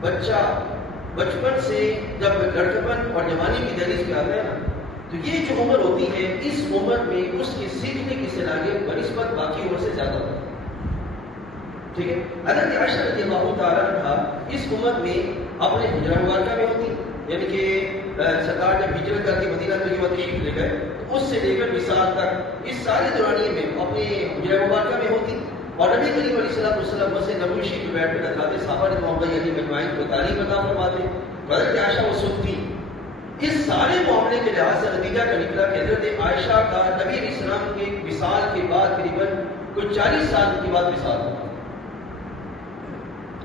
بچہ بچپن سے جب لڑکپن اور جوانی کی دہلیز پہ آتا ہے نا، تو یہ جو عمر ہوتی ہے، اس عمر میں اس کی سیکھنے کی صلاحیت بنسبت باقی عمر سے زیادہ ہوتی ہے. ٹھیک ہے. حضرت عائشہ رضی اللہ تعالیٰ عنہا اس عمر میں اپنے حجرہ مبارکہ میں ہوتی، یعنی کہ سرکار جب ہجرت کر کے مدینہ طیبہ تشریف لے گئے تو اس سے لے کر وصال تک اس سارے دورانیے میں اپنے حجرہ مبارکہ میں ہوتی، اور نبی کریم علیہ السلام سے نبوی شریف پہ بیٹھ کر دکھاتے، صحابہ رضوان اللہ علیہم اجمعین کو تعلیم عطا فرماتے. حضرت عائشہ وہ سنتی. اس سارے معاملے کے لحاظ سے نتیجہ کا نکلا کہ حضرت عائشہ کا نبی علیہ السلام کے وصال کے بعد تقریباً کوئی 40 سال کے بعد وصال ہوا.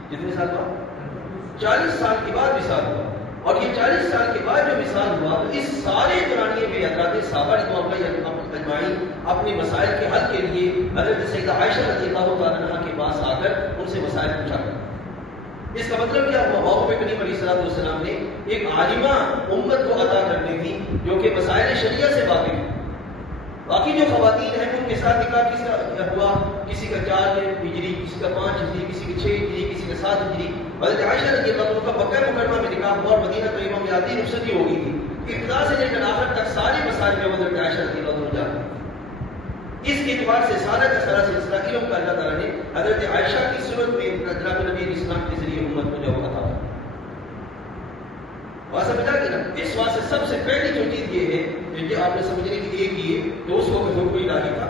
کتنے سال بعد؟ 40 سال کے بعد وصال ہوا. اور یہ 40 سال کے بعد جو وصال ہوا تو اس سارے دورانیے میں حضرات صحابہ رضوان اللہ علیہم اجمعین اپنے مسائل کے حل کے لیے حضرت سیدہ عائشہ رضی اللہ تعالیٰ عنہا کے پاس آ کر ان سے مسائل پوچھا کرتے. اس کا مطلب کیا ہوا؟ بابو کریم علیہ السلام نے ایک عالمہ امت کو عطا کرنی تھی جو کہ مسائل شریعت سے واقف ہے. باقی جو خواتین ہیں ان کے ساتھ نکاح کس کا ہوا؟ کسی کا 4 ہجری، کسی کا 5 ہجری، کسی کا 6 ہجری، کسی کا 7 ہجری. حضرت عائشہ رضی اللہ عنہا کا مکہ مکرمہ میں نکاح ہوا اور مدینہ طیبہ میں آتی رخصتی ہو گئی تھی. ابتدا سے لے کر آخر تک سارے مسائل میں حضرت عائشہ رضی اللہ عنہا جاتی. اس کے اعتبار سے سارا کا سارا سلسلہ علم کا اللہ تعالیٰ نے حضرت عائشہ کی صورت میں جناب نبی علیہ السلام کے ذریعے امت کو جو عطا فرمایا. وہاں سمجھا کہ نا اس واسطے سب سے پہلی جو چیز یہ ہے کہ آپ نے سمجھنے کی ایک یہ تو اس کو حکم الہی تھا.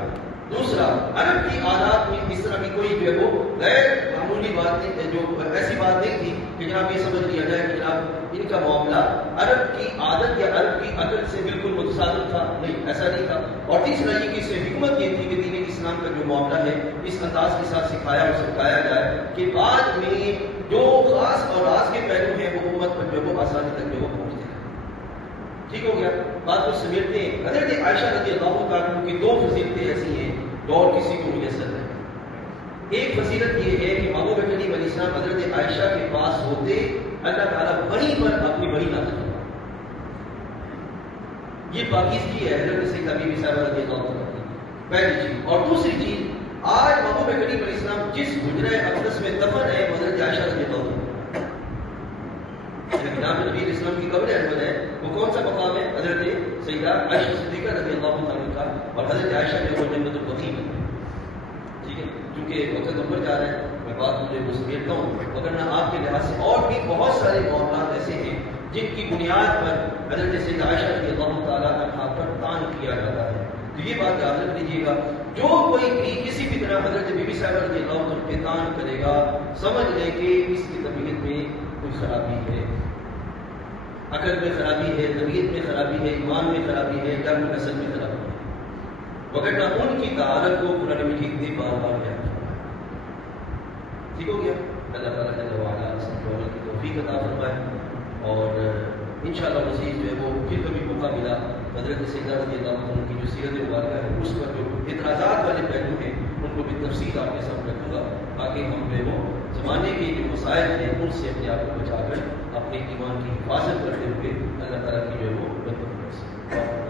دوسرا، عرب کی عادات میں اس طرح کی کوئی جو ہے وہ غیر معمولی بات نہیں، جو ایسی بات نہیں تھی کہ جناب یہ سمجھ لیا جائے کہ جناب ان کا معاملہ عرب کی عادت یا عرب کی عقل سے بالکل متصادم تھا. نہیں، ایسا نہیں تھا. اور تیسرا یہ کہ اس میں حکمت یہ تھی کہ دین اسلام کا جو معاملہ ہے اس انداز کے ساتھ سکھایا اور سکھایا جائے کہ بعد میں جو خاص اور راز کے پہلو ہیں وہ امت پر جو وہ آسانی تک جو وہ پہنچتے ہیں. ٹھیک ہو گیا؟ بات کو سمیٹتے ہیں. حضرت عائشہ رضی اللہ تعالیٰ عنہ کی 2 فضیلتیں ایسی ہیں جو اور کسی کو میسر ہے. ایک فضیلت یہ ہے کہ محبوب کریم علیہ السلام حضرت عائشہ کے پاس ہوتے اللہ تعالیٰ وحی پر اپنی وحی نازل کرتا. یہ پاکیزگی ہے حضرت سیدہ بی بی صاحبہ رضی اللہ عنہا کی پہلی چیز. اور دوسری چیز، آج محبوب کریم علیہ السلام جس حجرہ اقدس میں دفن ہے حضرت عائشہ رضی اللہ عنہا، جناب نبی علیہ السلام کی قبر احمد ہے، وہ کون سا مقام ہے؟ حضرت سیدہ عائشہ صدیقہ رضی اللہ عنہا کا. اور حضرت عائشہ جو وہ جنت البقیع میں. ٹھیک ہے، کیونکہ وقت اوپر جا رہا ہے میں بات مجھے وہ سمیٹتا ہوں، وگرنہ آپ کے لحاظ سے اور بھی بہت سارے معاملات ایسے ہیں جن کی بنیاد پر حضرت سیدہ عائشہ رضی اللہ تعالیٰ عنہا پر تان کیا جاتا ہے. تو یہ بات یاد رکھ لیجیے گا، جو کوئی بھی کسی بھی طرح حضرت بی بی صاحبہ رضی اللہ عنہا پہ تان کرے گا سمجھ لے کہ اس کی طبیعت میں کوئی خرابی ہے، عقل میں خرابی ہے، طبیعت میں خرابی ہے، ایمان میں خرابی ہے، یا نسل میں خرابی ہے. وگرنہ ان کی تعارف کو قرآن مجید نے بار بار بیان کیا. ٹھیک ہو گیا؟ اللہ تعالیٰ جل وعلا سب کو کی توفیق عطا فرمائے. اور انشاءاللہ مزید جو ہے وہ پھر کبھی موقع ملا حضرت سیدہ رضی اللہ عنہ کی جو سیرت مبارکہ ہے اس پر جو اعتراضات والے پہلو ہیں ان کو بھی تفصیل آپ کے سامنے رکھوں گا تاکہ ہم جو ہے وہ زمانے کے جو مسائل ہیں ان سے اپنے آپ کو بچا کر اپنے ایمان کی حفاظت کرتے ہوئے اللہ تعالیٰ کی جو ہے وہ مدد کر سکیں.